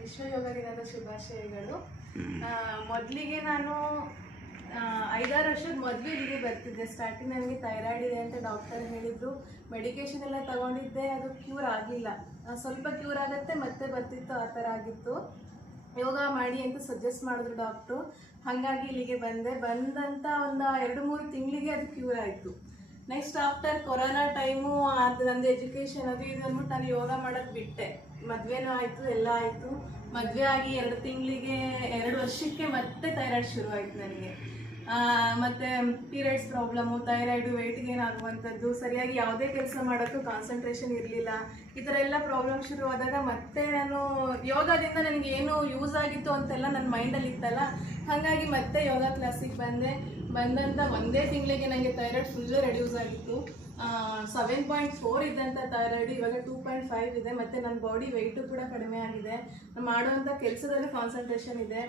ವಿಶ್ವ ಯೋಗ ದಿನದ ಶುಭಾಶಯಗಳು. ಮೊದಲಿಗೆ ನಾನು 5-6 ವರ್ಷದ ಮೊದಲು ಇಲ್ಲಿಗೆ ಬರ್ತಿದ್ದೆ. ಸ್ಟಾರ್ಟಿಂಗ್ ನನಗೆ ಥೈರಾಯ್ಡ್ ಇದೆ ಅಂತ ಡಾಕ್ಟರ್ ಹೇಳಿದರು. ಮೆಡಿಕೇಶನ್ ಎಲ್ಲ ತಗೊಂಡಿದ್ದೆ, ಅದು ಕ್ಯೂರ್ ಆಗಿಲ್ಲ. ಸ್ವಲ್ಪ ಕ್ಯೂರ್ ಆಗುತ್ತೆ ಮತ್ತೆ ಬರ್ತಿತ್ತು, ಆ ಥರ ಆಗಿತ್ತು. ಯೋಗ ಮಾಡಿ ಅಂತ ಸಜೆಸ್ಟ್ ಮಾಡಿದ್ರು ಡಾಕ್ಟ್ರು. ಹಾಗಾಗಿ ಇಲ್ಲಿಗೆ ಬಂದಂಥ ಒಂದು 2-3 ತಿಂಗಳಿಗೆ ಅದು ಕ್ಯೂರ್ ಆಯಿತು. ನೆಕ್ಸ್ಟ್ ಆಫ್ಟರ್ ಕೊರೋನಾ ಟೈಮು ನಂದು ಎಜುಕೇಷನ್ ಅದು ಇದು ಅಂದ್ಬಿಟ್ಟು ನಾನು ಯೋಗ ಮಾಡೋದು ಬಿಟ್ಟೆ. ಮದುವೆನೂ ಆಯಿತು, ಎಲ್ಲ ಆಯಿತು. ಮದುವೆ ಆಗಿ 2 ವರ್ಷಕ್ಕೆ ಮತ್ತೆ ಥೈರಾಯ್ಡ್ ಶುರು ಆಯಿತು ನನಗೆ. ಮತ್ತು periods problem, thyroid, weight gain ಆಗುವಂಥದ್ದು, ಸರಿಯಾಗಿ ಯಾವುದೇ ಕೆಲಸ ಮಾಡೋಕ್ಕೂ ಕಾನ್ಸಂಟ್ರೇಷನ್ ಇರಲಿಲ್ಲ. ಈ ಥರ ಎಲ್ಲ ಪ್ರಾಬ್ಲಮ್ ಶುರು ಆದಾಗ ಮತ್ತೆ ನಾನು ಯೋಗದಿಂದ ನನಗೆ ಏನು ಯೂಸ್ ಆಗಿತ್ತು ಅಂತೆಲ್ಲ ನನ್ನ ಮೈಂಡಲ್ಲಿ ಇತ್ತಲ್ಲ, ಹಾಗಾಗಿ ಮತ್ತೆ ಯೋಗ ಕ್ಲಾಸಿಗೆ ಬಂದಂಥ ಒಂದೇ ತಿಂಗಳಿಗೆ ನನಗೆ ಥೈರಾಯ್ಡ್ ಫುಲ್ಲು ರೆಡ್ಯೂಸ್ ಆಗಿತ್ತು. 7.4 ಇದ್ದಂಥ ಥೈರಾಯ್ಡ್ ಇವಾಗ 2.5 ಇದೆ. ಮತ್ತು ನನ್ನ ಬಾಡಿ ವೆಯ್ಟು ಕೂಡ ಕಡಿಮೆ ಆಗಿದೆ. ನಾನು ಮಾಡುವಂಥ ಕೆಲಸದಲ್ಲಿ ಕಾನ್ಸಂಟ್ರೇಷನ್ ಇದೆ.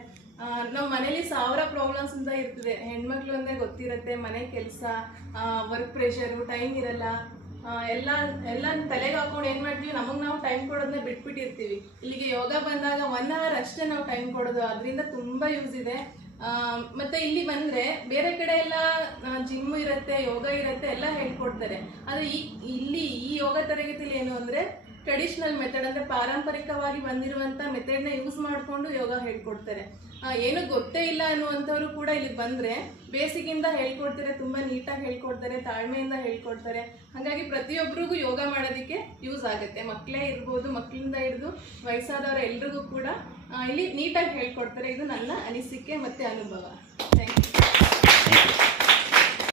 ನಮ್ಮ ಮನೇಲಿ 1000 ಪ್ರಾಬ್ಲಮ್ಸ್ ಅಂತ ಇರ್ತದೆ. ಹೆಣ್ಮಕ್ಳು ಅಂದರೆ ಗೊತ್ತಿರುತ್ತೆ, ಮನೆ ಕೆಲಸ, ವರ್ಕ್ ಪ್ರೆಷರು, ಟೈಮ್ ಇರಲ್ಲ, ಎಲ್ಲ ತಲೆಗೆ ಹಾಕೊಂಡು ಏನು ಮಾಡ್ತೀವಿ, ನಮಗೆ ನಾವು ಟೈಮ್ ಕೊಡೋದನ್ನ ಬಿಟ್ಬಿಟ್ಟಿರ್ತೀವಿ. ಇಲ್ಲಿಗೆ ಯೋಗ ಬಂದಾಗ 1 hour ಅಷ್ಟೇ ನಾವು ಟೈಮ್ ಕೊಡೋದು. ಅದರಿಂದ ತುಂಬ ಯೂಸ್ ಇದೆ. ಮತ್ತು ಇಲ್ಲಿ ಬಂದರೆ ಬೇರೆ ಕಡೆ ಎಲ್ಲ ಜಿಮ್ಮು ಇರುತ್ತೆ, ಯೋಗ ಇರುತ್ತೆ, ಎಲ್ಲ ಹೇಳ್ಕೊಡ್ತಾರೆ. ಆದರೆ ಈ ಯೋಗ ತರಗತಿಯಲ್ಲಿ ಏನು ಅಂದರೆ ಟ್ರೆಡಿಷ್ನಲ್ ಮೆಥಡ್, ಅಂದರೆ ಪಾರಂಪರಿಕವಾಗಿ ಬಂದಿರುವಂಥ ಮೆಥಡ್ನ ಯೂಸ್ ಮಾಡಿಕೊಂಡು ಯೋಗ ಹೇಳ್ಕೊಡ್ತಾರೆ. ಏನೂ ಗೊತ್ತೇ ಇಲ್ಲ ಅನ್ನುವಂಥವ್ರು ಕೂಡ ಇಲ್ಲಿಗೆ ಬಂದರೆ ಬೇಸಿಗಿಂದ ಹೇಳ್ಕೊಡ್ತಾರೆ, ತುಂಬ ನೀಟಾಗಿ ಹೇಳ್ಕೊಡ್ತಾರೆ, ತಾಳ್ಮೆಯಿಂದ ಹೇಳ್ಕೊಡ್ತಾರೆ. ಹಾಗಾಗಿ ಪ್ರತಿಯೊಬ್ಬರಿಗೂ ಯೋಗ ಮಾಡೋದಕ್ಕೆ ಯೂಸ್ ಆಗುತ್ತೆ. ಮಕ್ಕಳೇ ಇರ್ಬೋದು, ಮಕ್ಕಳಿಂದ ಹಿಡಿದು ವಯಸ್ಸಾದವರು ಎಲ್ರಿಗೂ ಕೂಡ ಇಲ್ಲಿ ನೀಟಾಗಿ ಹೇಳ್ಕೊಡ್ತಾರೆ. ಇದು ನನ್ನ ಅನಿಸಿಕೆ ಮತ್ತು ಅನುಭವ. Thank you.